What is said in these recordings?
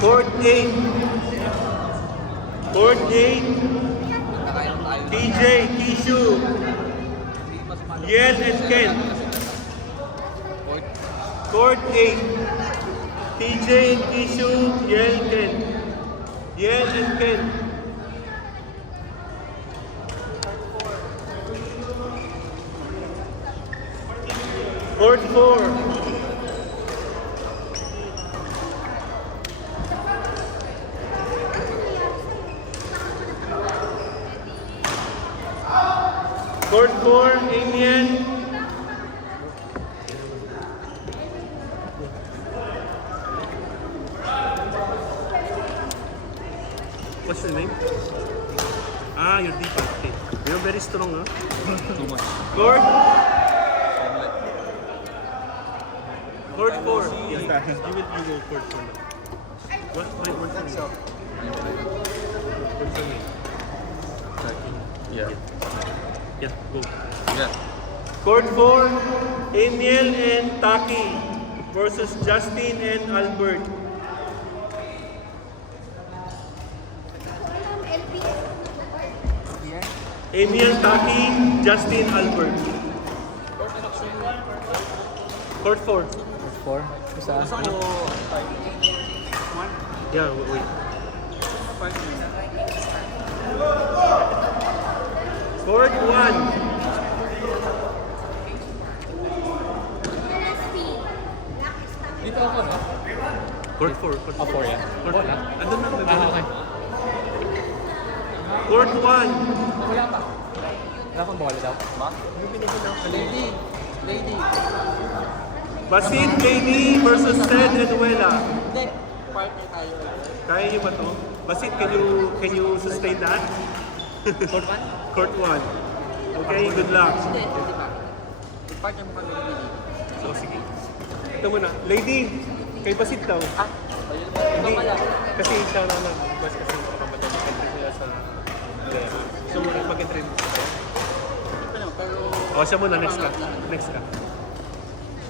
Court 8. Court 8. TJ, Kishu, Yel and Ken. Court 8. TJ and Kishu, Yel, Ken. Yel and Ken. Court 4. Court 4, Amian. What's your name? Ah, you're Deepa. Okay. You're very strong, huh? Too much. Court? Court 4. Yeah, you go court 4 now. What's your name? What's your name? Yeah. Yeah, go. Yeah. Court 4, Amiel and Taki versus Justin and Albert. Amiel, Taki, Justin, Albert. Court 4. 4? Saan? Yeah, wait. Court 1. Dito ako, no? Court 4. Court 4. 4 yan. Court 4. Andun na. Okay. Court 1. Wala pa. Wala kang bola daw. Ma? Lady. Lady. Basit, Lady versus Ted and Wela. Hindi. Partner tayo. Kaya niyo ba to? Basit, can you sustain that? Court 1? Court 1. Okay, good luck. Hindi. Hindi pa. Partner mo kami ng Lady. So, sige. Ito muna. Lady, kay Basit daw. Ah? Hindi. Kasi siya na nag-request kasi kapatid sila sa lera. So, mag-entry mo siya. O, siya muna. Next ka. Next ka.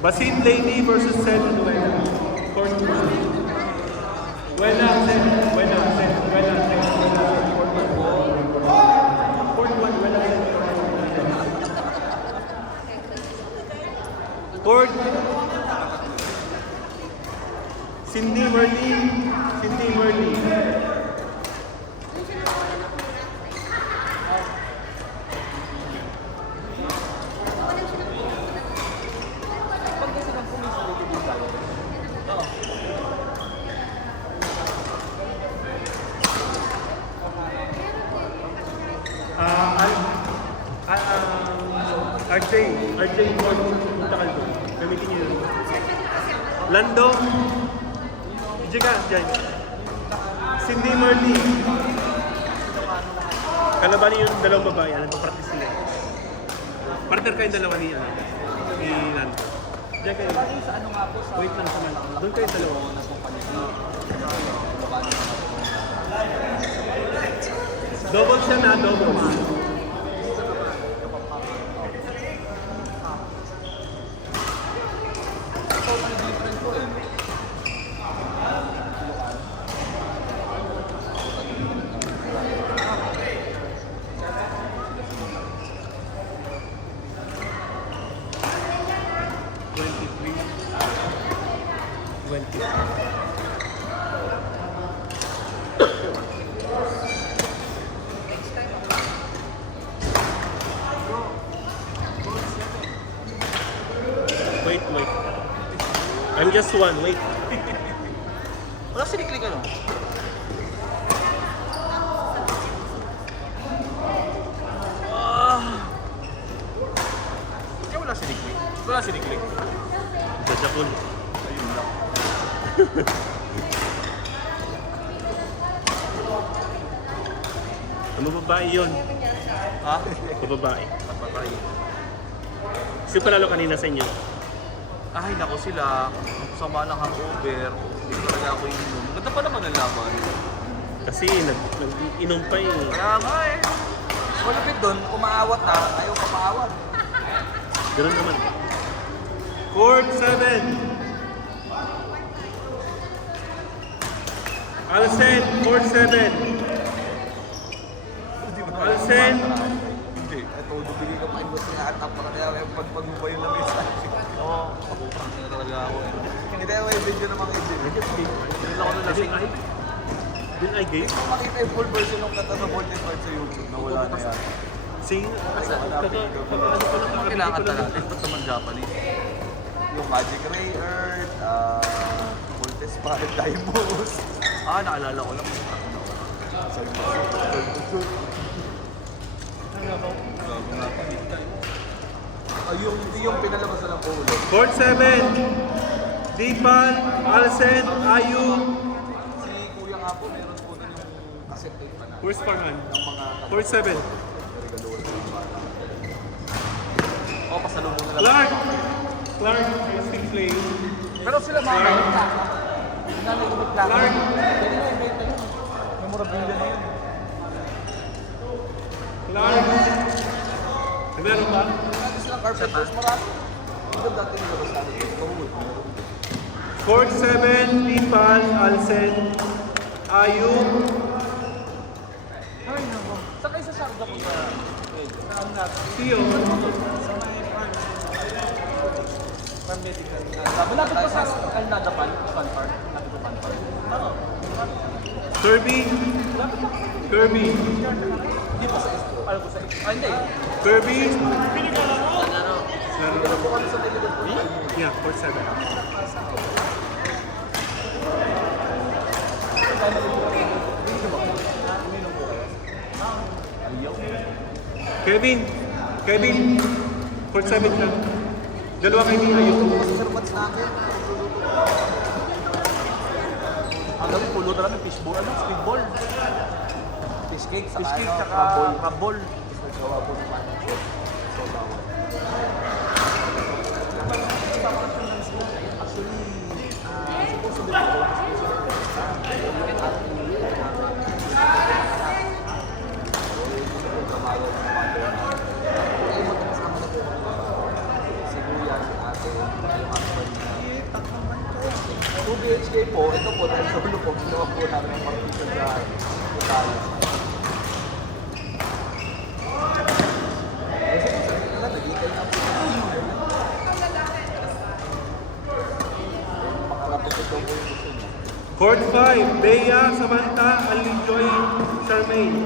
Basit, Lady versus Sen and Wela. Court 1. Wela, Sen. Wela, Sen. Wela, Sen. Court 1, Wela, Sen. Court. Cindy Merly. Cindy Merly. RJ, punta ka doon. Gamitin niyo yun. Lando. Diyan ka, dyan. Cindy Merly. Kalabanin yung dalawang babae. Nagpa-practice sila. Partner kayong dalawa ni Lando. Diyan kayo. Wait lang sa man. Doon kayo dalawa. Double siya na, double. Wait. I'm just one, wait. Wala siniklik ano? Kaya wala siniklik? Wala siniklik? Jajapon. Ayun lang. Ano babae yun? Ha? Babae. Patay. Sino panalo kanina sa inyo? Ay, nako sila. Ang sama ng hangover. Hindi talaga ako inom. Ganda pa naman ang laban. Kasi nag-inom pa eh. Kaya nga eh. Malapit doon, umaawat na. Ayaw pa maawat. Ganun naman. Court 7. Alcen, court 7. Alcen, Hindi. Ito, bibigay ko pa yung boss niya at tapos kaya pagpag mo ba yung lamesa? Oo. Kaputang na talaga ako. Hindi tayo may video ng mga engineer. Hindi ako nung lasing. Din I gave. Kung makita yung full version ng kanta sa Morning Part sa YouTube, nawala na yan. Sing, Ang kailangan natin, ba't naman Japanese? Yung Magic Ray Earth, Voltes Fire Dimos. Naalala ko lang. Sabi mo, yung pinalabasan ng ulo. court 7. Dipan, Alcen, Ayu, Si Kuya nga po, meron po din yung cassette tape pa na. where's Farhan? Ng mga Court 7. regaluhan sa mga bata. Pasalubong nila. Clark, Clark is still playing. Pero sila mga nanay-ibig lang. Clark, Pwede na ibenta yun. Memorabilia na yun. Clark. Meron ba? Sila carpenters marami. Hindi dati nilabas natin. Pahugod. Court 7, Dipan, Alcen, Ayu, Ay, nako. Saan kayo sasarga ko sa... Saan natin? Tio, Malapit pa sa Alnada Pan, Pan Park. Malapit pa Pan Park. Kirby, Kirby, Hindi pa sa Esto. Alam ko sa Esto. Hindi. Kirby. Hindi po kami sa Teledor po. Yeah, Court 7. Kevin, Kevin, Court 7 ka. Dalawa kayo ni Ayu. Servants namin. Ang galing, pulutan namin fishball. Ano? Speedball. Fish cake, saka crabble. Nagawa po naman. So, bawal. Actually, supposed to be BHK po, ito po, dahil sa ulo po, ginawa po namin ang partition sa Italia. Kasi po, sabi nila, nag-iikay na po. Makarapot daw po yung gusto niya. Court 5, Bea, Samantha, Alijoy, Charmaine.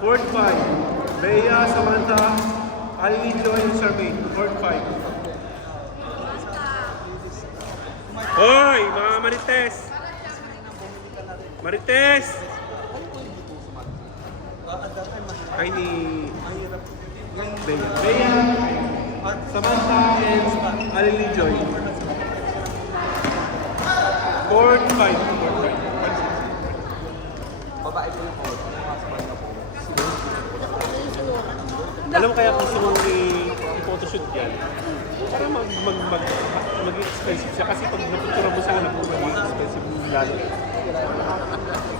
Court 5, Bea, Samantha, Alijoy, Charmaine. Court 5. Hoy, mga Marites! Marites! Ay ni Bea. Bea, Samantha, and Alijoy. Court 5. Babae po yung court, mga sabay na po. Alam mo kaya kung gusto mong i-photoshoot yan, para mag-expensive siya. Kasi pag napuntura mo sa anak mo, mag-expensive lalo.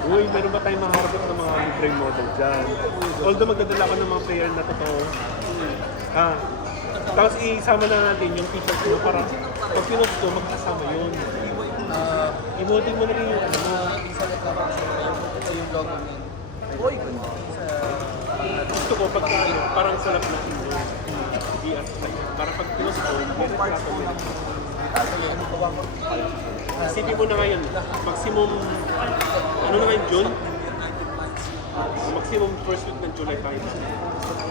Uy, meron ba tayong makaharap ng mga libreng model dyan? Although magdadala ka ng mga player na totoo. Tapos isama na natin yung t-shirt mo para pag pinost ko, magkasama yun. Imutin mo na rin yung ano mo. Ito yung logo niya. Uy, ganda. Gusto ko pag parang salap natin yun. Para pag pinost ko, meron ka ito. Isipin mo na ngayon, maximum, ano na ngayon, June? Maximum first week ng July tayo.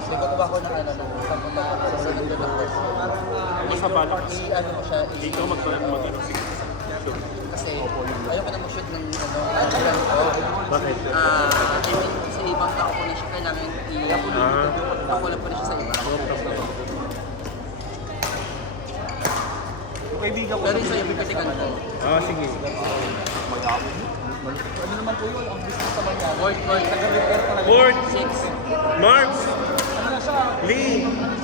Siguro ba ako ng ano, papunta ako sa Lindo ng First. Masabala kasi. Ano ko siya, Dito mag-ano sige. Sure. kasi ayoko na mo-shoot ng ano, kailangan ko. Bakit? Sa ibang tao ko na siya, kailangan i-collab ko na siya sa iba. Kaibigan ko. Pero yung sa'yo, bibitikan ko. Sige. Ano naman po yun? Ang business naman niya. Word, taga-repair talaga. Ford, 6. Marks, Ano na siya? Lee, Ano na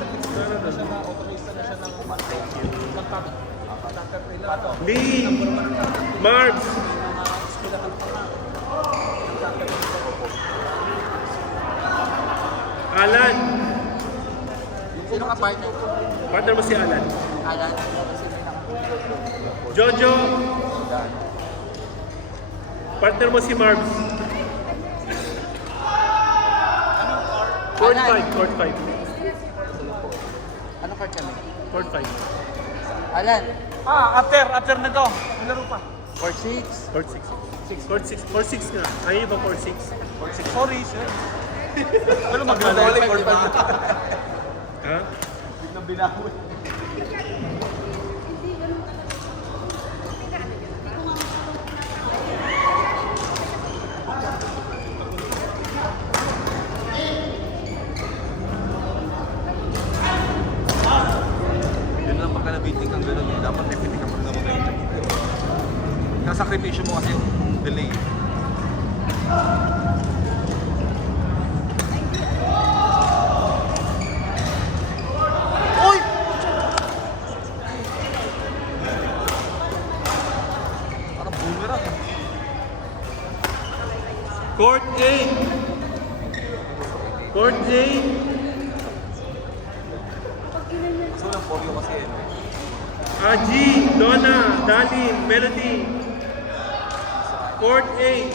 siya na authorized na siya ng Lee, Marks, Alan. Sino ka partner? Partner mo si Alan. Alan? Jojo, Partner mo si Marbs. Court 5, court 5. Ano card kami? Court 5. Alan, After na to. Laro pa. or 6. Court 6. Court 6. Court 6 nga. Ayun ba court 6? Sorry, sir. Ano Magdadali, magdadali? court five. Ha? Biglang binawin. Yun lang pagka nabiting kang gano'n, dapat may pitik ka pa rin naman kayo. Nasakripisyo mo kasi yung delay. Uy! Parang boomerang. Court 8. Court 8. So lang poryo kasi eh. Aji, Donna, Dalin, Melody. Court 8.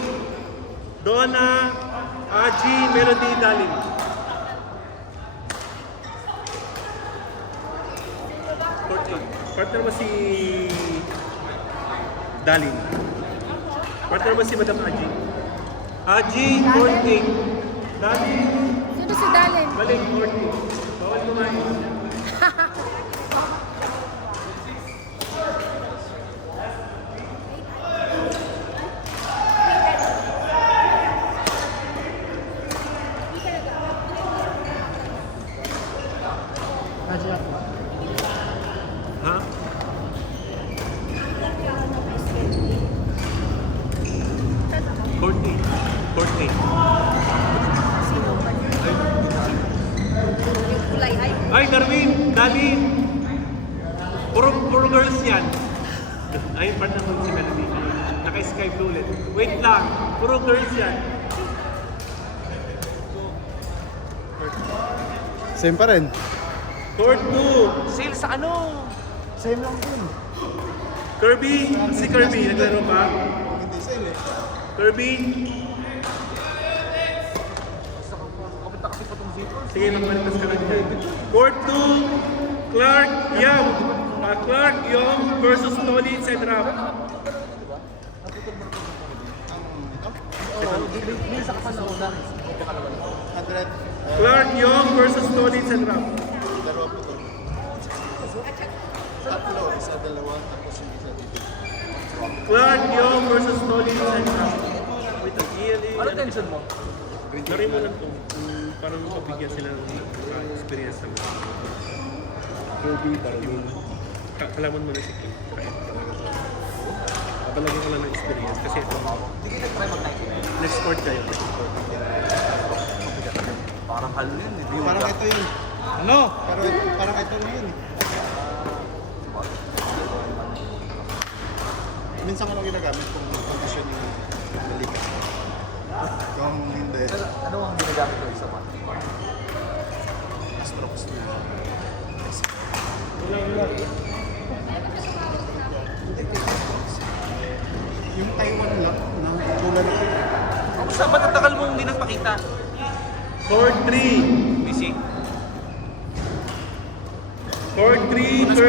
Donna, Aji, Melody, Dalin. Court 8. Partner mo si Dalin. Partner mo si Madam Aji. Aji, Court 8. Dalin, Sino si Dalen? balik, Court 8. Bawal kumain. Aji ako. Ha? Court 8. Court 8. Sino? Yung kulay ay. Ay, Darwin! Dalin! Puro girls yan. Ay, partner mo si Melody. Naka-sky blue ulit. Wait lang. Puro girls yan. Same pa rin. Court 2. Sale sa ano? Same lang din. Kirby. Si Kirby. Naglaro ba? Hindi same eh. Kirby. Kapita kasi patong zero. Sige, magmanitas ka lang dyan. Court 2. Clark Young. Clark Young versus Tony Sedrap. Bisa ka pa sa una. 100. Clark Young versus Tony Sedrap. Dalawa po to. Tatlo. Isa dalawa. Tapos yung isa dito. Clark Young versus Tony Sedrap. Wait, Ano tension mo? Lari mo lang ito. Parang mapabigyan sila ng experience ng Kirby, Darwin. Kalaman mo na si Kim. Papalagyan ko lang ng experience kasi ito. Hindi ka nag-try mag-99. Next court kayo. Parang halo yun. Hindi Parang ito yun. Ano? Parang ito na yun eh. Minsan ko lang ginagamit kung condition yung balikat. Kung hindi, Ano ang ginagamit ko isa pa? strokes na. Yung Taiwan lang, na tulad ko. Kamusta ba't ang tagal mong hindi nagpakita? Court 3. Busy? Court 3.